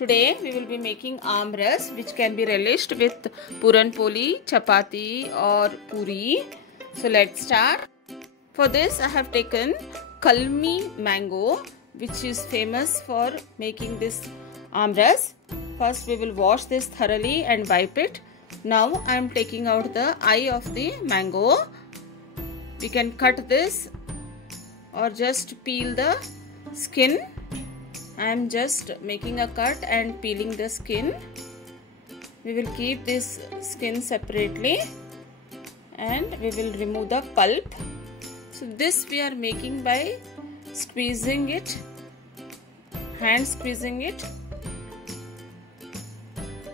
Today we will be making amras which can be relished with puran poli, chapati or puri. So let's start. For this I have taken Kalmi mango which is famous for making this amras. First we will wash this thoroughly and wipe it. Now I am taking out the eye of the mango. We can cut this or just peel the skin. I am just making a cut and peeling the skin. We will keep this skin separately and we will remove the pulp. So this we are making by squeezing it, hand squeezing it.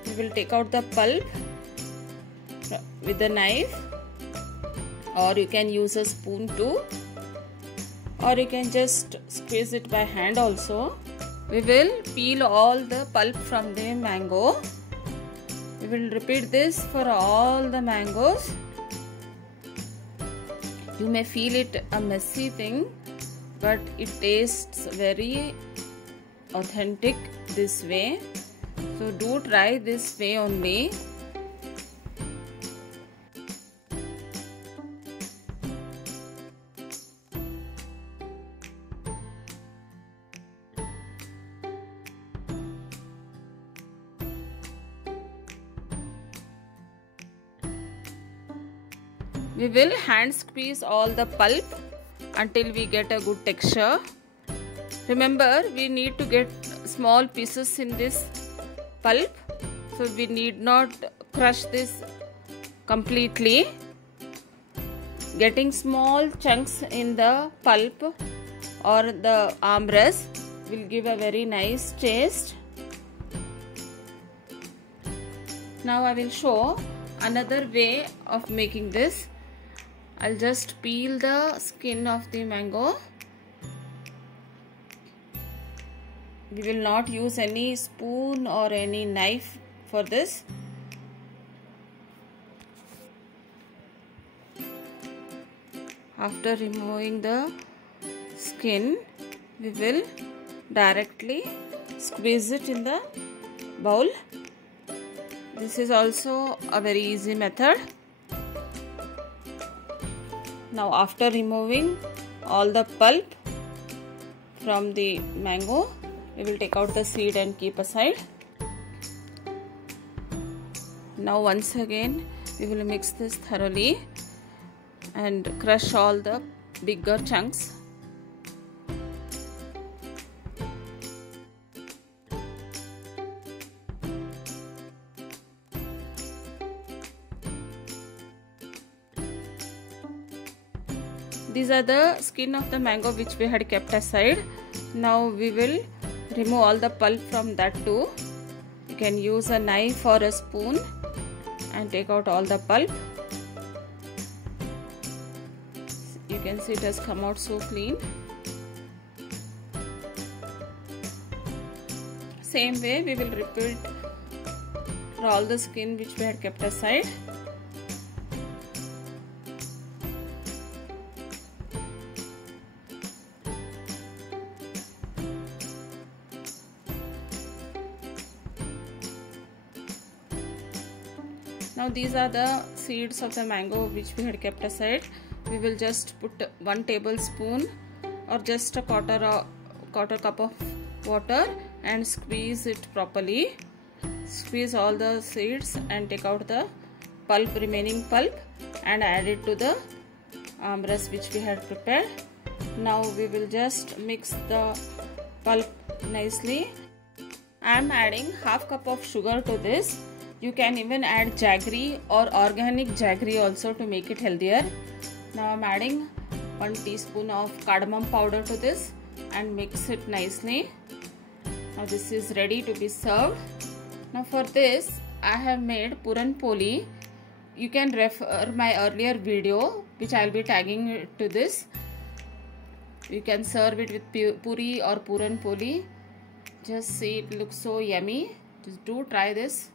We will take out the pulp with a knife, or you can use a spoon too, or you can just squeeze it by hand also. We will peel all the pulp from the mango. We will repeat this for all the mangoes. You may feel it a messy thing, but it tastes very authentic this way. So do try this way only. We will hand squeeze all the pulp until we get a good texture. Remember, we need to get small pieces in this pulp, so we need not crush this completely. Getting small chunks in the pulp or the amras will give a very nice taste. Now I will show another way of making this. I'll just peel the skin of the mango. We will not use any spoon or any knife for this. After removing the skin, we will directly squeeze it in the bowl. This is also a very easy method. Now after removing all the pulp from the mango, we will take out the seed and keep aside. Now once again we will mix this thoroughly and crush all the bigger chunks. These are the skin of the mango which we had kept aside. Now we will remove all the pulp from that too. You can use a knife or a spoon and take out all the pulp. You can see it has come out so clean. Same way we will repeat for all the skin which we had kept aside. Now these are the seeds of the mango which we had kept aside. We will just put 1 tablespoon or just a quarter cup of water and squeeze it properly. Squeeze all the seeds and take out the remaining pulp and add it to the amras which we had prepared. Now we will just mix the pulp nicely. I am adding half cup of sugar to this. You can even add jaggery or organic jaggery also to make it healthier. Now I am adding 1 teaspoon of cardamom powder to this and mix it nicely. Now this is ready to be served. Now for this I have made puran poli. You can refer my earlier video which I will be tagging to this. You can serve it with puri or puran poli. Just see, it looks so yummy. Just do try this.